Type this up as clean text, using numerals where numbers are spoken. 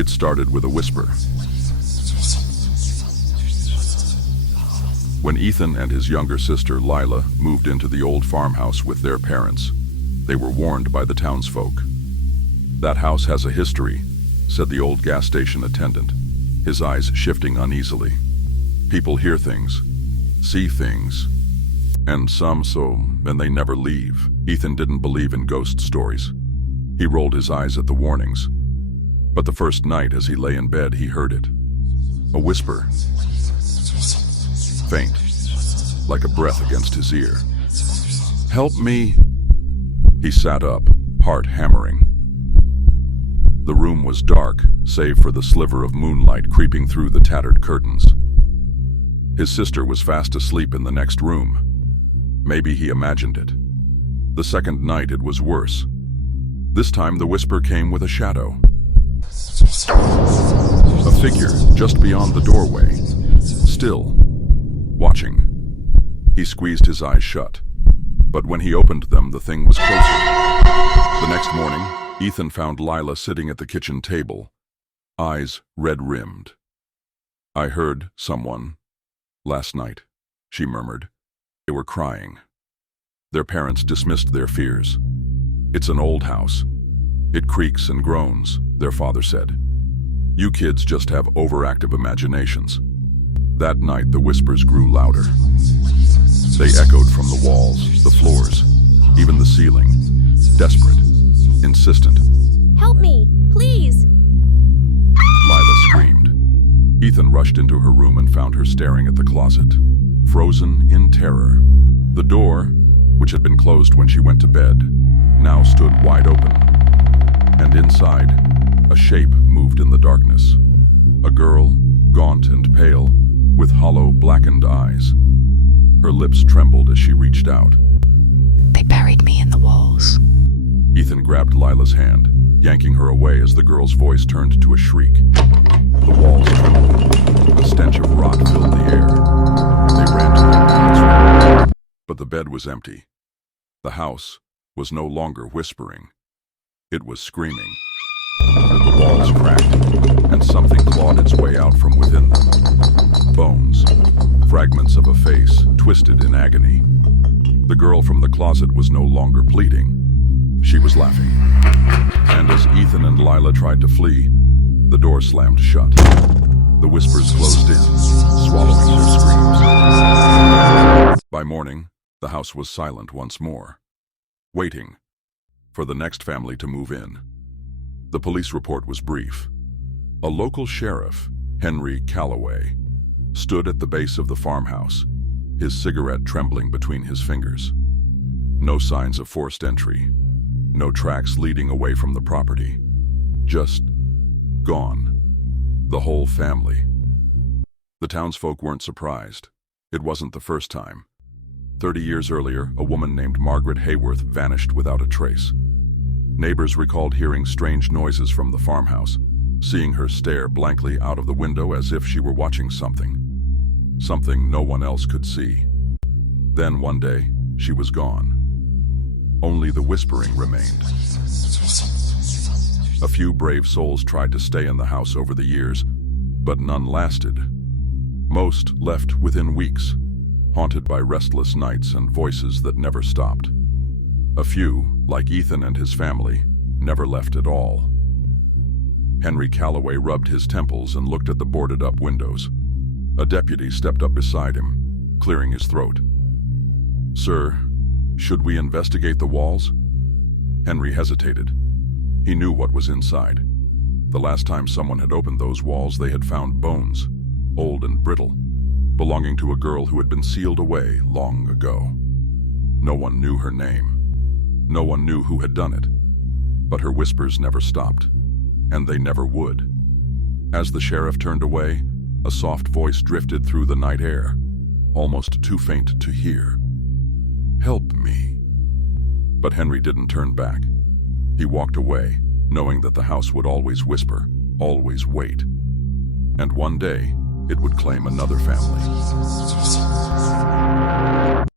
It started with a whisper. When Ethan and his younger sister, Lila, moved into the old farmhouse with their parents, they were warned by the townsfolk. "That house has a history," said the old gas station attendant, his eyes shifting uneasily. "People hear things, see things, and then they never leave." Ethan didn't believe in ghost stories. He rolled his eyes at the warnings. But the first night as he lay in bed, he heard it. A whisper. Faint, like a breath against his ear. "Help me!" He sat up, heart hammering. The room was dark, save for the sliver of moonlight creeping through the tattered curtains. His sister was fast asleep in the next room. Maybe he imagined it. The second night it was worse. This time the whisper came with a shadow. A figure just beyond the doorway, still, watching. He squeezed his eyes shut, but when he opened them, the thing was closer. The next morning, Ethan found Lila sitting at the kitchen table, eyes red-rimmed. "I heard someone last night," she murmured. They were crying. Their parents dismissed their fears. "It's an old house. It creaks and groans," their father said. "You kids just have overactive imaginations." That night, the whispers grew louder. They echoed from the walls, the floors, even the ceiling, desperate, insistent. "Help me, please!" Lila screamed. Ethan rushed into her room and found her staring at the closet, frozen in terror. The door, which had been closed when she went to bed, now stood wide open. And inside, a shape moved in the darkness. A girl, gaunt and pale, with hollow, blackened eyes. Her lips trembled as she reached out. "They buried me in the walls." Ethan grabbed Lila's hand, yanking her away as the girl's voice turned to a shriek. The walls trembled. A stench of rot filled the air. They ran to their parents' room. But the bed was empty. The house was no longer whispering. It was screaming. The walls cracked, and something clawed its way out from within them. Bones, fragments of a face, twisted in agony. The girl from the closet was no longer pleading. She was laughing. And as Ethan and Lila tried to flee, the door slammed shut. The whispers closed in, swallowing their screams. By morning, the house was silent once more, waiting for the next family to move in. The police report was brief. A local sheriff, Henry Calloway, stood at the base of the farmhouse, his cigarette trembling between his fingers. No signs of forced entry, no tracks leading away from the property. Just gone. The whole family. The townsfolk weren't surprised. It wasn't the first time. 30 years earlier, a woman named Margaret Hayworth vanished without a trace. Neighbors recalled hearing strange noises from the farmhouse, seeing her stare blankly out of the window as if she were watching something no one else could see. Then one day, she was gone. Only the whispering remained. A few brave souls tried to stay in the house over the years, but none lasted. Most left within weeks, haunted by restless nights and voices that never stopped. A few, like Ethan and his family, never left at all. Henry Calloway rubbed his temples and looked at the boarded-up windows. A deputy stepped up beside him, clearing his throat. "Sir, should we investigate the walls?" Henry hesitated. He knew what was inside. The last time someone had opened those walls, they had found bones, old and brittle, belonging to a girl who had been sealed away long ago. No one knew her name. No one knew who had done it. But her whispers never stopped, and they never would. As the sheriff turned away, a soft voice drifted through the night air, almost too faint to hear. "Help me." But Henry didn't turn back. He walked away, knowing that the house would always whisper, always wait. And one day, it would claim another family.